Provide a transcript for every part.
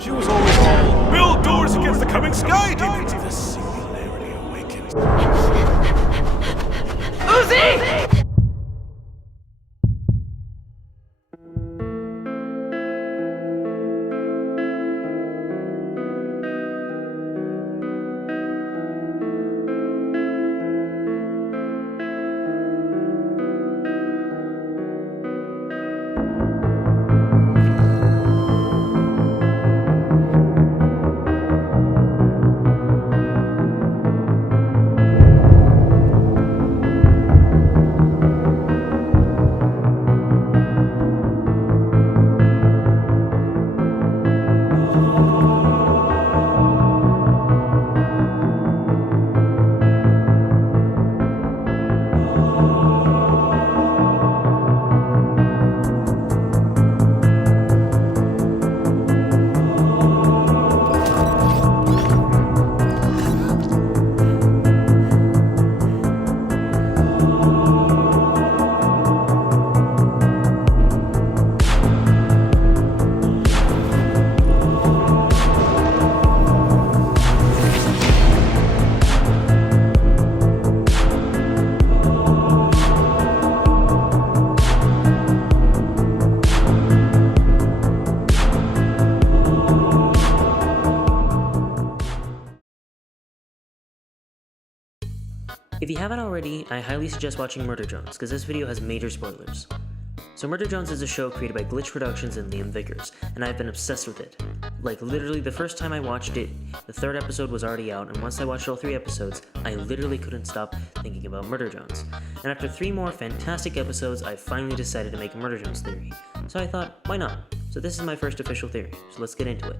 She was always all, build doors against the coming sky demons. The singularity awakens. Uzi! If you haven't already, I highly suggest watching Murder Drones, because this video has major spoilers. So Murder Drones is a show created by Glitch Productions and Liam Vickers, and I've been obsessed with it. Like, literally the first time I watched it, the third episode was already out, and once I watched all 3 episodes, I literally couldn't stop thinking about Murder Drones. And after 3 more fantastic episodes, I finally decided to make a Murder Drones theory. So I thought, why not? So this is my first official theory, so let's get into it.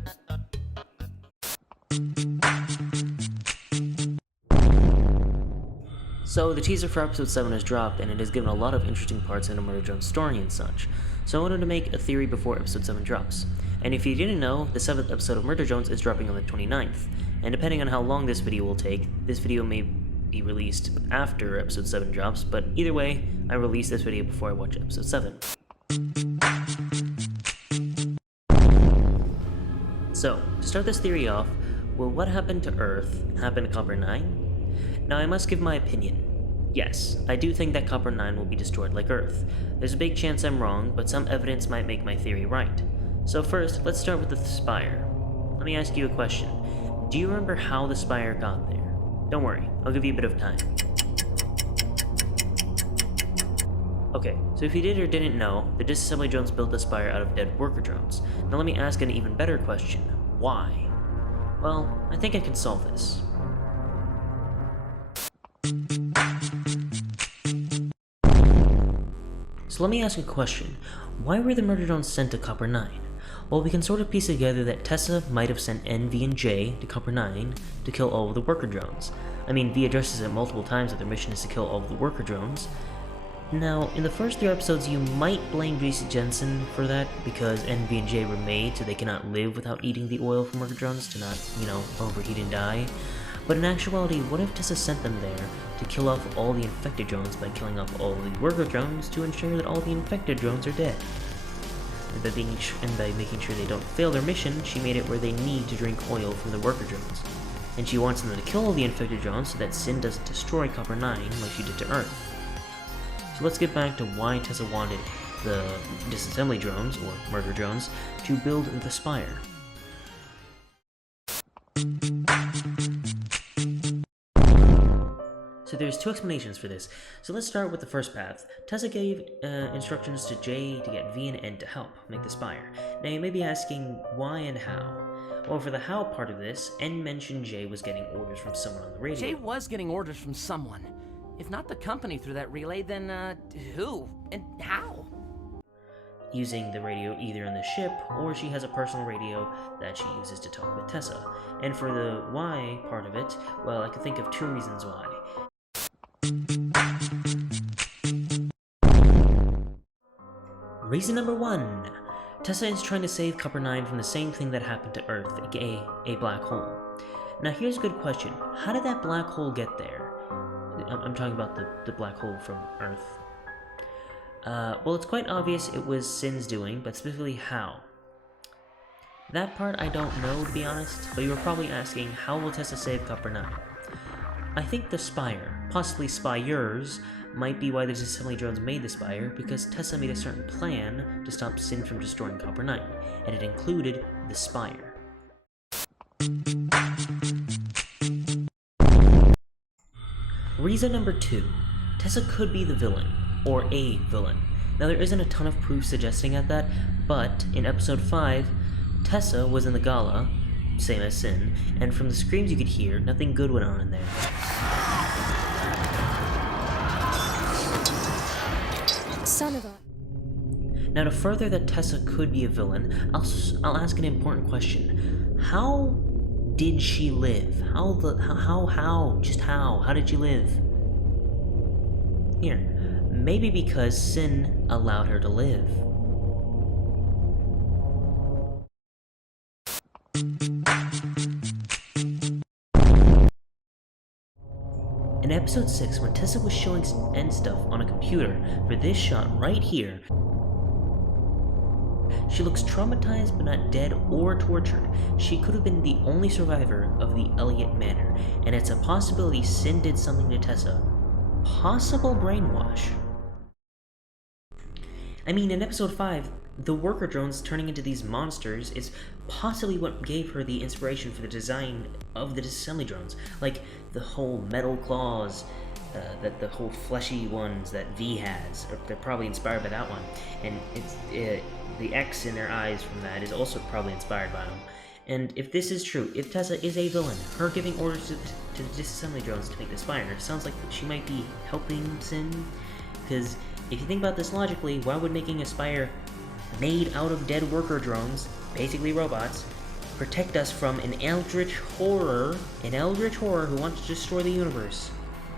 So the teaser for episode 7 has dropped, and it has given a lot of interesting parts into Murder Drone's story and such. So I wanted to make a theory before episode 7 drops. And if you didn't know, the 7th episode of Murder Drones is dropping on the 29th. And depending on how long this video will take, this video may be released after episode 7 drops, but either way, I release this video before I watch episode 7. So, to start this theory off, will what happened to Earth happen to Copper 9? Now I must give my opinion. Yes, I do think that Copper 9 will be destroyed like Earth. There's a big chance I'm wrong, but some evidence might make my theory right. So first, let's start with the Spire. Let me ask you a question. Do you remember how the Spire got there? Don't worry, I'll give you a bit of time. Okay, so if you did or didn't know, the Disassembly drones built the Spire out of dead worker drones. Now let me ask an even better question. Why? Well, I think I can solve this. So let me ask a question. Why were the murder drones sent to Copper 9? Well, we can sort of piece together that Tessa might have sent N, V, and J to Copper 9 to kill all of the worker drones. I mean, V addresses it multiple times that their mission is to kill all of the worker drones. Now, in the first 3 episodes, you might blame JC Jensen for that, because N, V, and J were made so they cannot live without eating the oil from worker drones to not, overheat and die. But in actuality, what if Tessa sent them there to kill off all the infected drones by killing off all the worker drones to ensure that all the infected drones are dead? And by making sure they don't fail their mission, she made it where they need to drink oil from the worker drones. And she wants them to kill all the infected drones so that Sin doesn't destroy Copper 9 like she did to Earth. So let's get back to why Tessa wanted the Disassembly drones, or murder drones, to build the Spire. So there's 2 explanations for this. So let's start with the first path. Tessa gave instructions to J to get V and N to help make the Spire. Now you may be asking why and how. Well, for the how part of this, N mentioned J was getting orders from someone on the radio. J was getting orders from someone. If not the company through that relay, then who? And how? Using the radio either in the ship, or she has a personal radio that she uses to talk with Tessa. And for the why part of it, well, I could think of 2 reasons why. Reason number 1. Tessa is trying to save Copper 9 from the same thing that happened to Earth, aka a black hole. Now here's a good question. How did that black hole get there? I'm talking about the black hole from Earth. Well, it's quite obvious it was Sin's doing, but specifically how. That part I don't know, to be honest, but you were probably asking, how will Tessa save Copper 9? I think the Spire, possibly Spires, might be why the Disassembly drones made the Spire, because Tessa made a certain plan to stop Sin from destroying Copper 9, and it included the Spire. Reason number 2. Tessa could be the villain, or a villain. Now there isn't a ton of proof suggesting that, but in episode 5, Tessa was in the gala, same as Sin, and from the screams you could hear, nothing good went on in there. Son of a... Now to further that Tessa could be a villain, I'll ask an important question. How did she live? How did she live? Here, maybe because Sin allowed her to live. In episode 6, when Tessa was showing end stuff on a computer for this shot right here, she looks traumatized but not dead or tortured. She could have been the only survivor of the Elliott Manor, and it's a possibility Sin did something to Tessa. Possible brainwash. I mean, in episode 5, the worker drones turning into these monsters is possibly what gave her the inspiration for the design of the Dissasembly drones. Like, the whole metal claws, the whole fleshy ones that V has. They're probably inspired by that one. And it's the X in their eyes from that is also probably inspired by them. And if this is true, if Tessa is a villain, her giving orders to the Disassembly drones to make the Spire sounds like she might be helping Sin. Because if you think about this logically, why would making a Spire made out of dead worker drones, basically robots, protect us from an eldritch horror who wants to destroy the universe?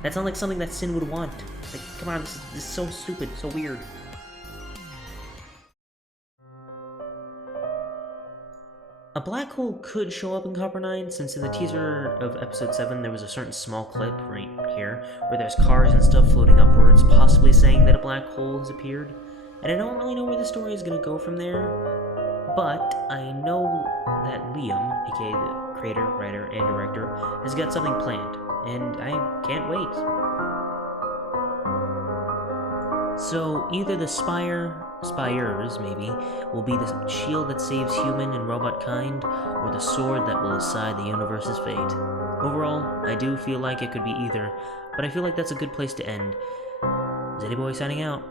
That sounds like something that Sin would want. Like, come on, this is so stupid, so weird. A black hole could show up in Copper 9, since in the teaser of episode 7 there was a certain small clip right here, where there's cars and stuff floating upwards, possibly saying that a black hole has appeared. And I don't really know where the story is going to go from there, but I know that Liam, aka the creator, writer, and director, has got something planned, and I can't wait. So either the Spires maybe, will be the shield that saves human and robot kind, or the sword that will decide the universe's fate. Overall, I do feel like it could be either, but I feel like that's a good place to end. ZeddyBoy signing out.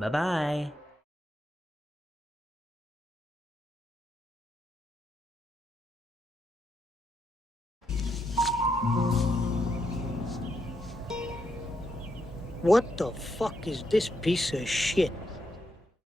Bye-bye. What the fuck is this piece of shit?